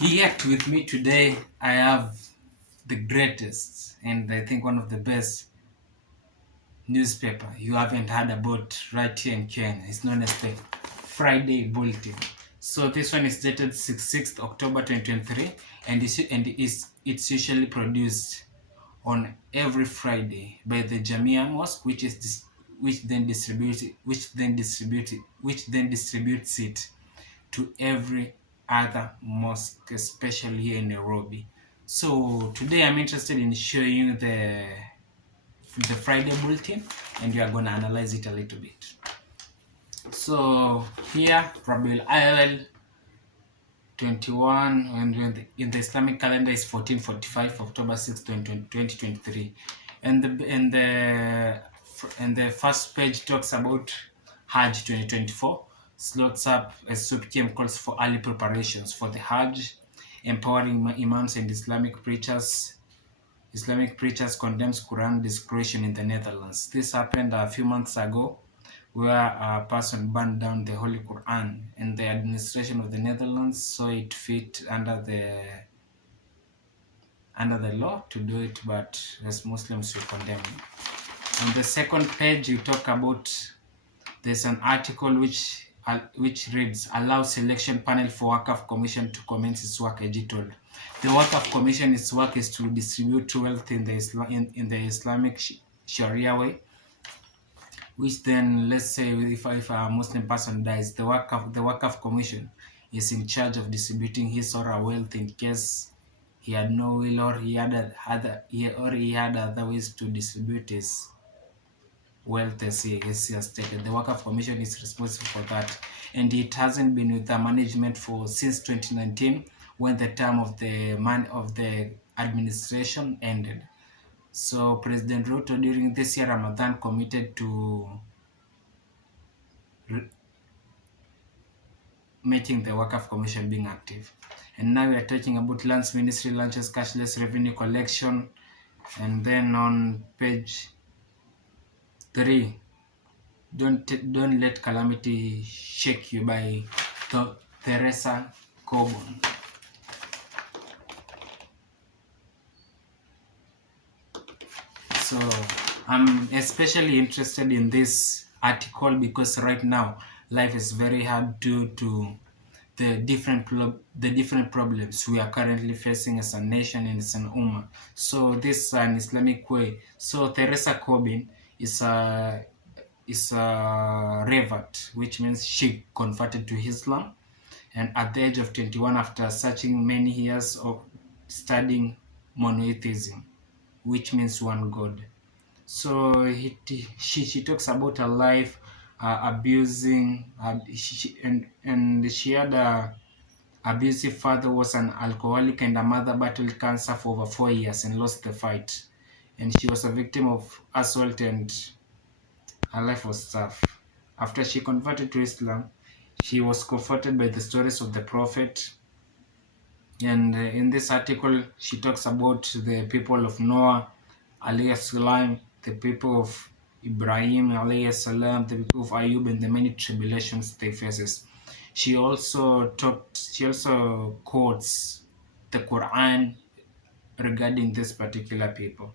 Here with me today, I have the greatest and I think one of the best newspaper you haven't heard about right here in Kenya. It's known as the Friday Bulletin. So this one is dated 6th October 2023 and it's usually produced on every Friday by the Jamia Mosque, which then distributes it to every other mosque, especially here in Nairobi. So today I'm interested in showing you the Friday bulletin, and we are going to analyze it a little bit. So here, Rabiul Awal 21, and in the Islamic calendar is 1445, October 6, 2023, and the first page talks about Hajj 2024. Slots up as SUPKM calls for early preparations for the Hajj, empowering imams and Islamic preachers condemns Quran desecration in the Netherlands. This happened a few months ago, where a person burned down the Holy Quran, and the administration of the Netherlands saw it fit under the law to do it, but as Muslims we condemn it. On the second page, you talk about there's an article which reads, allow selection panel for Waqf Commission to commence its work editorial. The Waqf Commission, its work is to distribute wealth in the Islamic Sharia way, which then, let's say, if a Muslim person dies, the Waqf Commission is in charge of distributing his or her wealth in case he had no will, or he had other ways to distribute his wealth, as he has stated. The Waqf Commission is responsible for that, and it hasn't been with the management since 2019, when the term of the administration ended. So President Ruto during this year Ramadan committed to making the Waqf Commission being active. And now we are talking about Lands Ministry launches cashless revenue collection. And then on page 3, don't let calamity shake you, by Teresa Coburn. So I'm especially interested in this article because right now life is very hard due to the different problems we are currently facing as a nation and as an ummah. So this is an Islamic way. So Teresa Coburn is a revert, which means she converted to Islam, and at the age of 21, after searching many years of studying monotheism, which means one God. So she talks about her life, abusing, and she had a abusive father, was an alcoholic, and a mother battled cancer for over 4 years and lost the fight. And she was a victim of assault, and her life was tough. After she converted to Islam, she was comforted by the stories of the Prophet. And in this article, she talks about the people of Noah, alayhi salam, the people of Ibrahim, alayhi salam, the people of Ayub, and the many tribulations they faces. She also quotes the Quran regarding this particular people.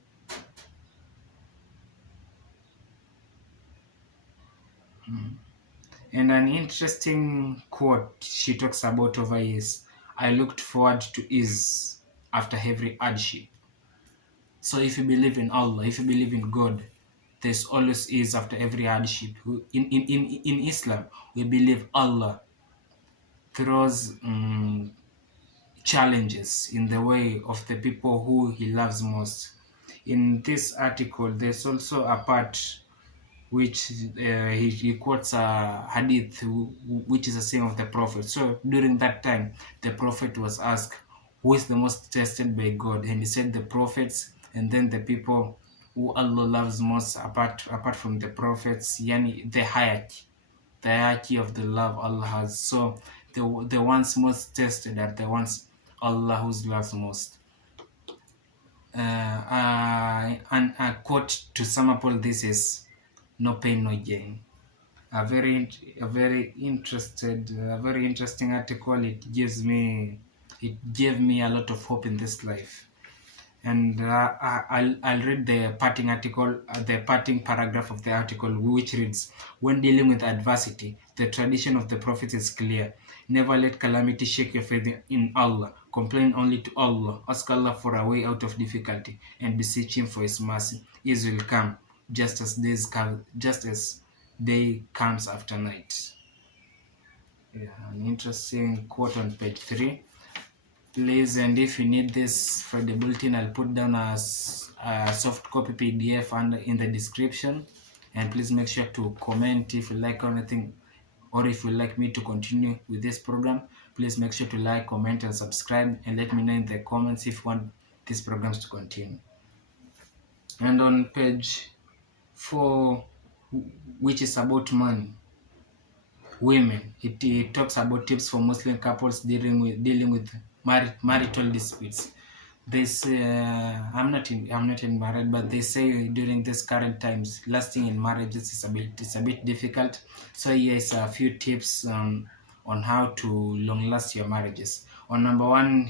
And an interesting quote she talks about over is, I looked forward to ease after every hardship. So if you believe in Allah, if you believe in God, there's always ease after every hardship. In Islam, we believe Allah throws challenges in the way of the people who He loves most. In this article, there's also a part which he quotes a hadith which is a saying of the Prophet. So during that time, the Prophet was asked, who is the most tested by God? And he said the prophets, and then the people who Allah loves most apart from the prophets, yani the hierarchy of the love Allah has. So the ones most tested are the ones Allah who loves most. And a quote to sum up all this is, no pain, no gain. A very interesting article. It gives me It gave me a lot of hope in this life. And I'll read the parting article, the parting paragraph of the article, which reads: when dealing with adversity, the tradition of the prophets is clear. Never let calamity shake your faith in Allah. Complain only to Allah. Ask Allah for a way out of difficulty and beseech Him for His mercy. Ease will come, just as day comes after night. Yeah, an interesting quote on page 3. Please, and if you need this for the bulletin, I'll put down a soft copy PDF under in the description. And please make sure to comment if you like anything, or if you like me to continue with this program. Please make sure to like, comment, and subscribe, and let me know in the comments if you want these programs to continue. And on page 4, which is about money, women, it talks about tips for Muslim couples dealing with marital disputes. They say, I'm not in married, but they say during these current times, lasting in marriages is a bit difficult. So here is a few tips on how to long last your marriages. On number one,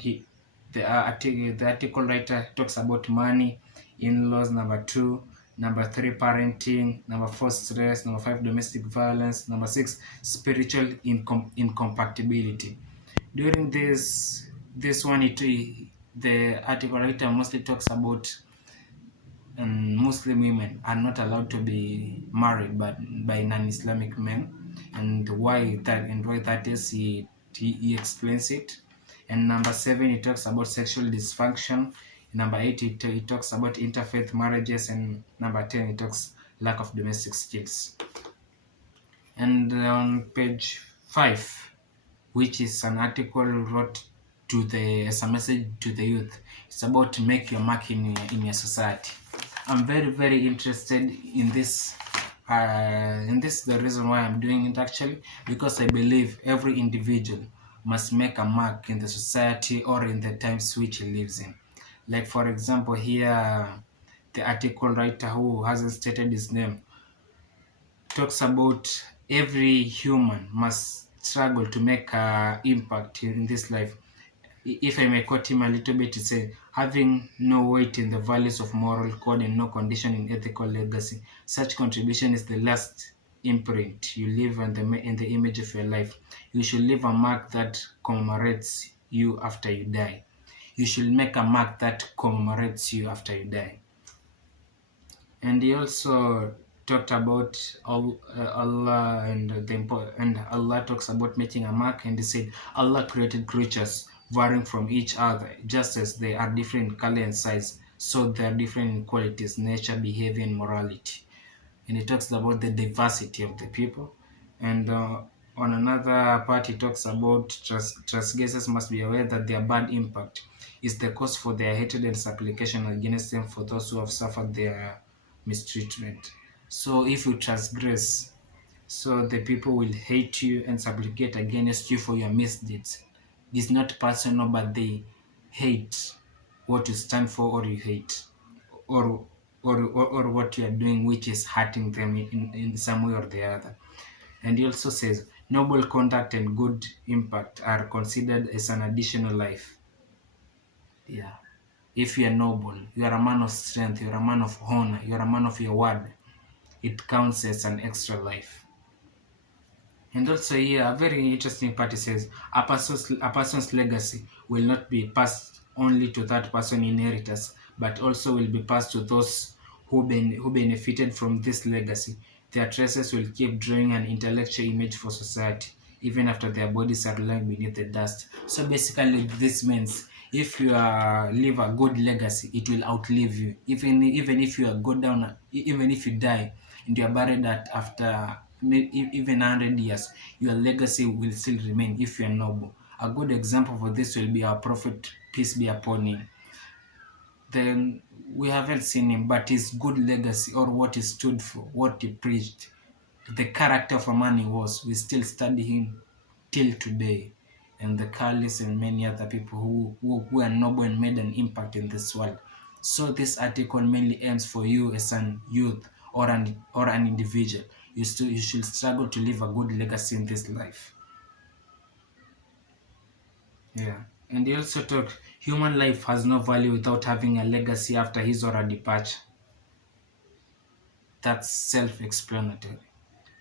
the article writer talks about money, in-laws. Number 2, number 3, parenting. Number 4, stress. Number 5, domestic violence. Number 6, spiritual incompatibility. During this one, the article writer mostly talks about Muslim women are not allowed to be married but by non-Islamic men, and why that is, he explains it. And number 7, he talks about sexual dysfunction. Number 8, he talks about interfaith marriages, and number 10, he talks lack of domestic skills. And on page 5, which is an article wrote as a message to the youth. It's about to make your mark in your society. I'm very, very interested in this. And this is the reason why I'm doing it, actually, because I believe every individual must make a mark in the society or in the times which he lives in. Like, for example, here, the article writer, who hasn't stated his name, talks about every human must struggle to make an impact in this life. If I may quote him a little bit, it says, having no weight in the values of moral code and no condition in ethical legacy, such contribution is the last imprint you leave in the image of your life. You should leave a mark that commemorates you after you die. You should make a mark that commemorates you after you die. And he also talked about Allah, and Allah talks about making a mark, and he said Allah created creatures varying from each other, just as they are different in color and size, so they are different in qualities, nature, behavior, and morality. And he talks about the diversity of the people. And on another part, he talks about transgressors must be aware that their bad impact is the cause for their hatred and supplication against them for those who have suffered their mistreatment. So if you transgress, so the people will hate you and supplicate against you for your misdeeds. It's not personal, but they hate what you stand for, or you hate, or or what you are doing, which is hurting them in some way or the other. And he also says noble conduct and good impact are considered as an additional life. Yeah. If you are noble, you are a man of strength, you're a man of honor, you're a man of your word, it counts as an extra life. And also here, a very interesting part, says a person's legacy will not be passed only to that person inheritors, but also will be passed to those who benefited from this legacy. Their traces will keep drawing an intellectual image for society, even after their bodies are lying beneath the dust. So basically, this means if you leave a good legacy, it will outlive you. Even if you go down, even if you die and you are buried after even 100 years, your legacy will still remain if you are noble. A good example for this will be our prophet, peace be upon him. Then we haven't seen him, but his good legacy, or what he stood for, what he preached, the character of a man he was, we still study him till today. And the Carlis and many other people who are noble and made an impact in this world. So this article mainly aims for you as an youth or an individual. You should struggle to leave a good legacy in this life. Yeah. And he also talked, human life has no value without having a legacy after his or her departure. That's self-explanatory.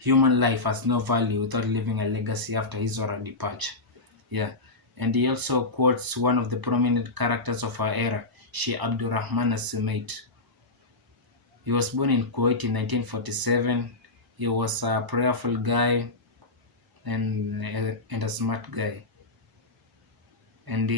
Human life has no value without leaving a legacy after his or her departure. Yeah. And he also quotes one of the prominent characters of our era, Sheikh Abdurrahman as-Sumait. He was born in Kuwait in 1947. He was a prayerful guy and a smart guy. And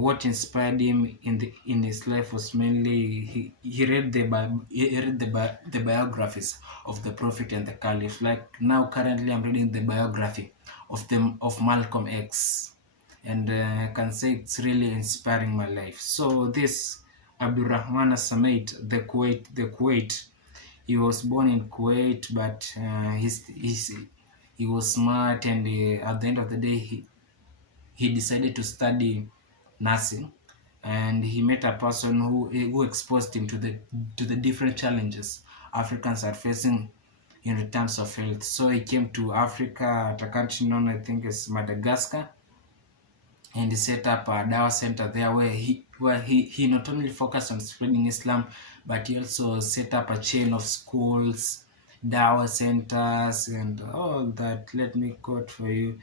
what inspired him in his life was mainly he read the biographies of the Prophet and the Caliph. Like now, currently, I'm reading the biography of Malcolm X, and I can say it's really inspiring my life. So this Abdurrahman As-Samait, the Kuwait, he was born in Kuwait, but he was smart, and at the end of the day, he decided to study nursing, and he met a person who exposed him to the different challenges Africans are facing in terms of health. So he came to Africa at a country known, I think, as Madagascar, and he set up a Dawa center there where he not only focused on spreading Islam, but he also set up a chain of schools, Dawa centers, and all that. Let me quote for you.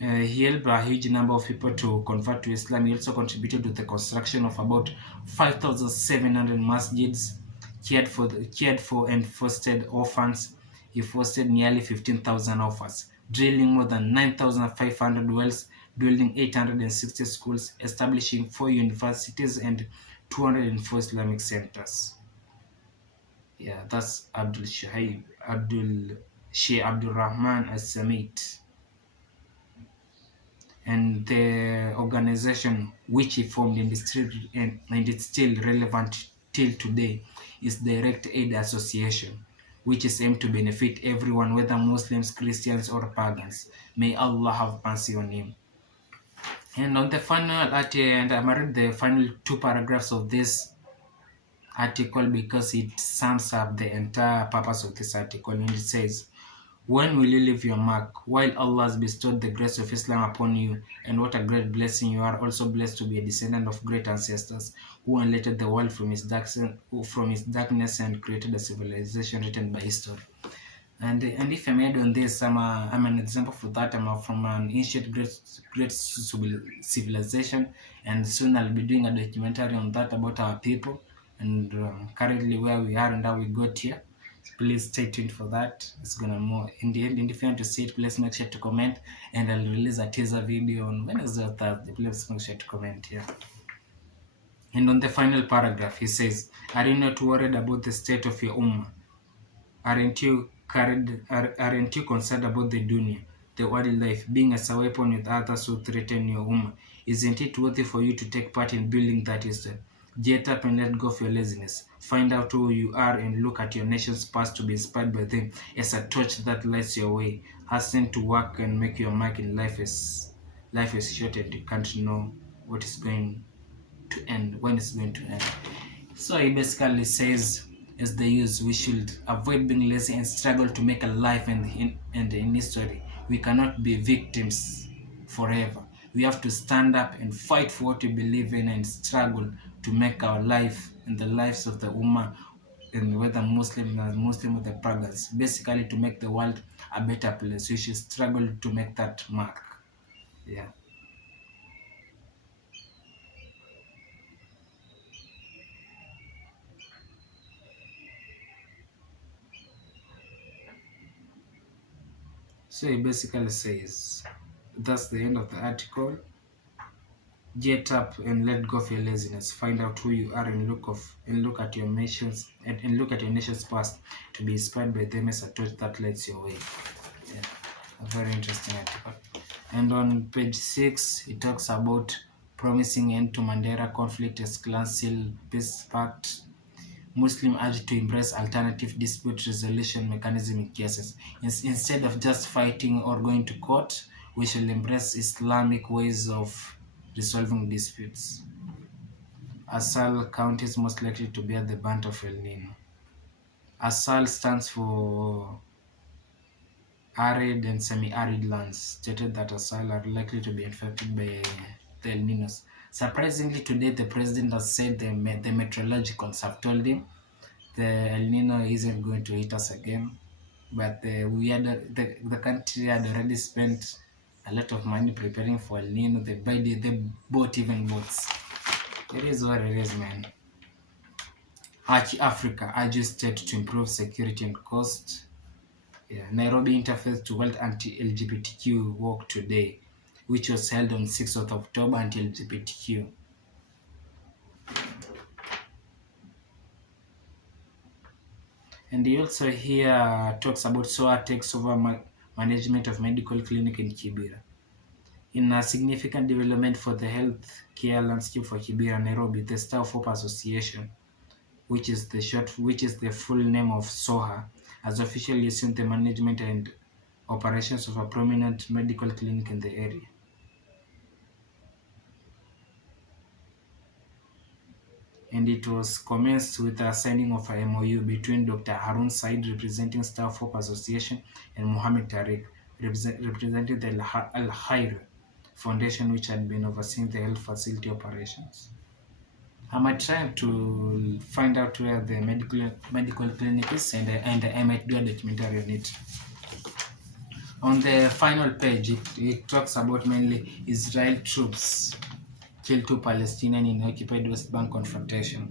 He helped a huge number of people to convert to Islam. He also contributed to the construction of about 5,700 masjids, cared for and fostered orphans. He fostered nearly 15,000 orphans, drilling more than 9,500 wells, building 860 schools, establishing 4 universities and 204 Islamic centers. Yeah, that's Abdul Sheikh Abdul Rahman As-Samit. And the organization which he formed and it's still relevant till today is Direct Aid Association, which is aimed to benefit everyone, whether Muslims, Christians, or pagans. May Allah have mercy on him. And on the final and I'm read the final two paragraphs of this article because it sums up the entire purpose of this article, and it says, when will you leave your mark? While Allah has bestowed the grace of Islam upon you, and what a great blessing, you are also blessed to be a descendant of great ancestors who enlightened the world from its darkness and created a civilization written by history. And if I'm add on this, I'm an example for that. From an ancient great civilization, and soon I'll be doing a documentary on that about our people and currently where we are and how we got here. Please stay tuned for that. It's gonna more in the end. And if you want to see it, please make sure to comment, and I'll release a teaser video on Wednesday or Thursday. Please make sure to comment here. And on the final paragraph, he says, "Are you not worried about the state of your ummah? Aren't you concerned about the dunya, the worldly life, being as a weapon with others who threaten your ummah? Isn't it worthy for you to take part in building that history? Get up and let go of your laziness. Find out who you are and look at your nation's past to be inspired by them as a torch that lights your way. Hasten to work and make your mark in life as life is short and you can't know what is going to end, when it's going to end." So he basically says, as the youth, we should avoid being lazy and struggle to make a life in history. We cannot be victims forever. We have to stand up and fight for what we believe in and struggle to make our life and the lives of the Ummah, and whether Muslim or the pagans, basically to make the world a better place. We should struggle to make that mark. Yeah. So he basically says, that's the end of the article. Get up and let go of your laziness. Find out who you are and look at your nations and look at your nation's past to be inspired by them as a torch that lights your way. Yeah, a very interesting article. And on page 6, it talks about promising end to Mandela conflict as clan seal peace pact. Muslim urge to embrace alternative dispute resolution mechanism in cases. Instead of just fighting or going to court, we should embrace Islamic ways of resolving disputes. ASAL counties most likely to bear the brunt of El Nino. ASAL stands for arid and semi-arid lands. Stated that ASAL are likely to be affected by the El Ninos. Surprisingly, today the president has said the meteorologicals have told him the El Nino isn't going to hit us again. But the country had already spent a lot of money preparing for El Nino. They bought even boats. It is what it is, man. Africa urges state to improve security and cost. Yeah. Nairobi interface to World Anti-LGBTQ Walk today, which was held on 6th of October anti-LGBTQ. And he also here talks about SOA takes over management of medical clinic in Kibera. In a significant development for the health care landscape for Kibera, Nairobi, the Star of Hope Association, which is the full name of SOHA, has officially assumed the management and operations of a prominent medical clinic in the area. And it was commenced with a signing of a MOU between Dr. Harun Said, representing Staff Hope Association, and Mohammed Tariq, representing the Al Khair Foundation, which had been overseeing the health facility operations. I might try to find out where the medical clinic is, and I might do a documentary on it. On the final page, it talks about mainly Israel troops kill 2 Palestinians in occupied West Bank confrontation.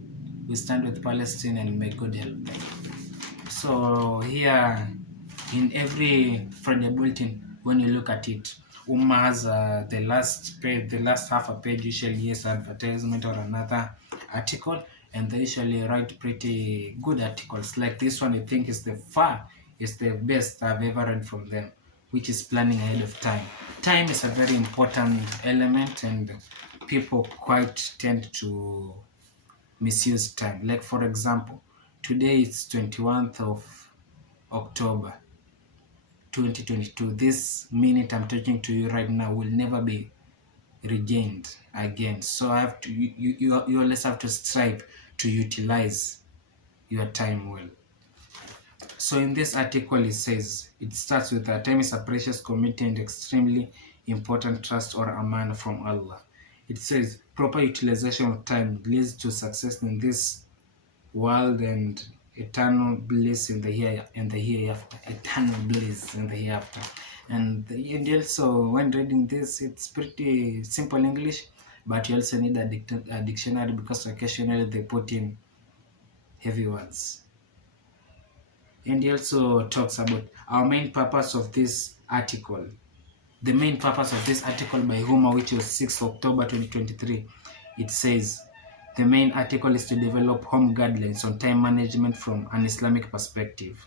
We stand with Palestine and may God help them. So here, in every Friday bulletin, when you look at it, Umma has the last page, the last half a page usually is advertisement or another article, and they usually write pretty good articles. Like this one, I think is the best I've ever read from them, which is planning ahead of time. Time is a very important element, and people quite tend to misuse time. Like for example, today it's 21st of October 2022. This minute I'm talking to you right now will never be regained again. So I have to you always have to strive to utilize your time well. So in this article it says, it starts with time is a precious commodity and extremely important trust or aman from Allah. It says proper utilization of time leads to success in this world and eternal bliss in the hereafter. Eternal bliss in the hereafter. And also when reading this, it's pretty simple English, but you also need a dictionary because occasionally they put in heavy words. And he also talks about our main purpose of this article. The main purpose of this article by Huma, which was 6 October 2023, it says the main article is to develop home guidelines on time management from an Islamic perspective.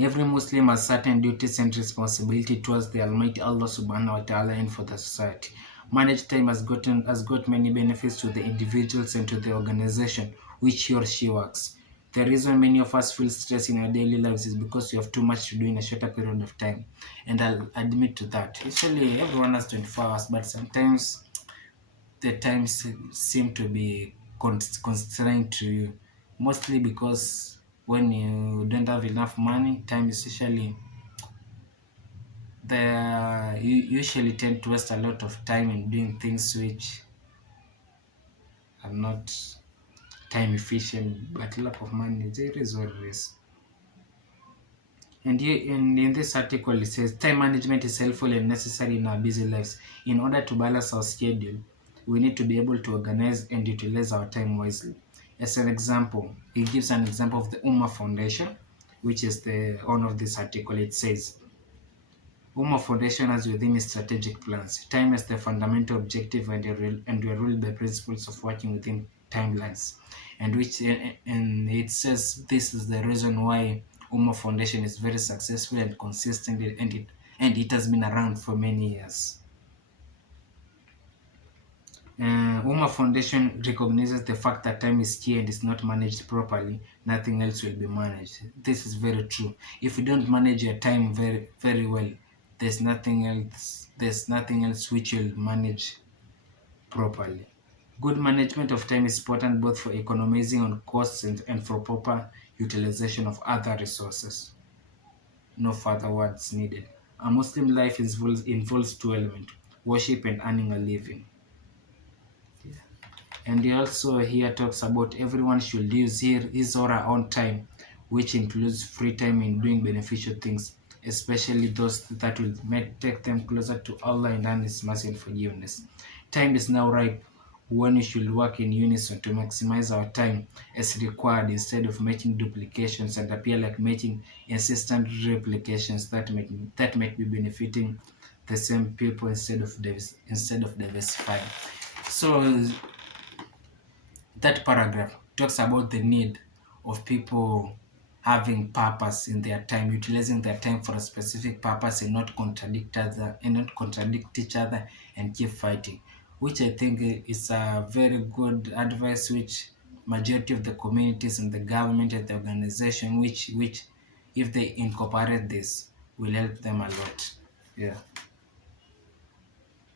Every Muslim has certain duties and responsibility towards the Almighty Allah Subhanahu wa Ta'ala and for the society. Managed time has got many benefits to the individuals and to the organization which he or she works. The reason many of us feel stress in our daily lives is because we have too much to do in a shorter period of time. And I'll admit to that. Usually everyone has 24 hours, but sometimes the times seem to be constrained to you. Mostly because when you don't have enough money, time is usually you usually tend to waste a lot of time in doing things which are not time efficient, but lack of money, it is what it is. And in this article, it says time management is helpful and necessary in our busy lives. In order to balance our schedule, we need to be able to organize and utilize our time wisely. As an example, he gives an example of the Ummah Foundation, which is the owner of this article. It says, Ummah Foundation has within its strategic plans. Time is the fundamental objective, and we are ruled by principles of working within timelines. And it says this is the reason why Ummah Foundation is very successful and consistent, and it has been around for many years. Ummah Foundation recognizes the fact that time is key, and is not managed properly, nothing else will be managed. This is very true. If you don't manage your time very, very well, there's nothing else which you'll manage properly. Good management of time is important both for economizing on costs and for proper utilization of other resources. No further words needed. A Muslim life involves two elements. worship, and earning a living. And he also here talks about everyone should use his or her own time, which includes free time in doing beneficial things, especially those that will take them closer to Allah and earn His mercy and forgiveness. Time is now ripe when we should work in unison to maximize our time as required, instead of making duplications and appear like making insistent replications that might be benefiting the same people instead of diversifying. So that paragraph talks about the need of people having purpose in their time, utilizing their time for a specific purpose, and not contradict each other and keep fighting, which I think is a very good advice, which majority of the communities and the government and the organization, which if they incorporate this, will help them a lot. Yeah.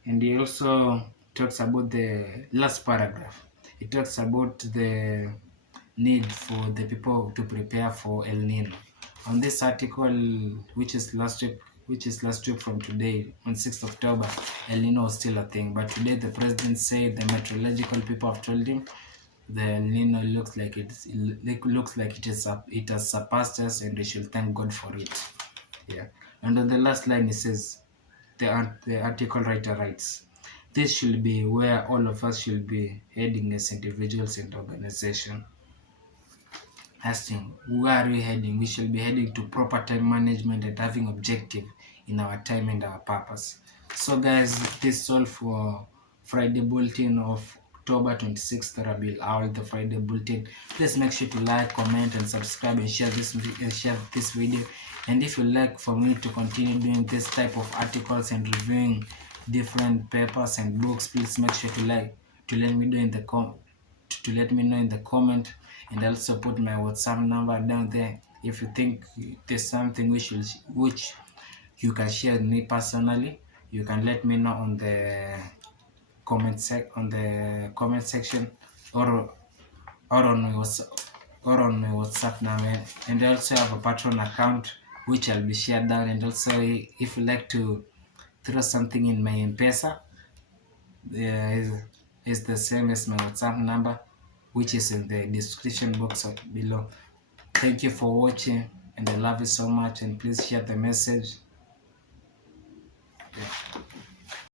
And he also talks about the last paragraph. He talks about the need for the people to prepare for El Nino. On this article, which is last week from today, on 6th October, El Nino was still a thing. But today, the president said the meteorological people have told him the El Nino it has surpassed us, and we should thank God for it. Yeah. And on the last line, it says, the article writer writes, this should be where all of us should be heading as individuals and organizations. Asking, where are we heading? We shall be heading to proper time management and having objective in our time and our purpose. So guys, this is all for Friday Bulletin of October 26th, Rabiul Awal, the Friday Bulletin. Please make sure to like, comment, and subscribe, and share this video. And if you like for me to continue doing this type of articles and reviewing different papers and books, please make sure to let me know in the comment, and also put my WhatsApp number down there. If you think there's something which you can share with me personally, you can let me know on the comment section, or on my WhatsApp number. And I also have a Patreon account which I'll be shared down. And also, if you like to throw something in my M-Pesa, is the same as my WhatsApp number, which is in the description box below. Thank you for watching, and I love you so much, and please share the message. Yeah.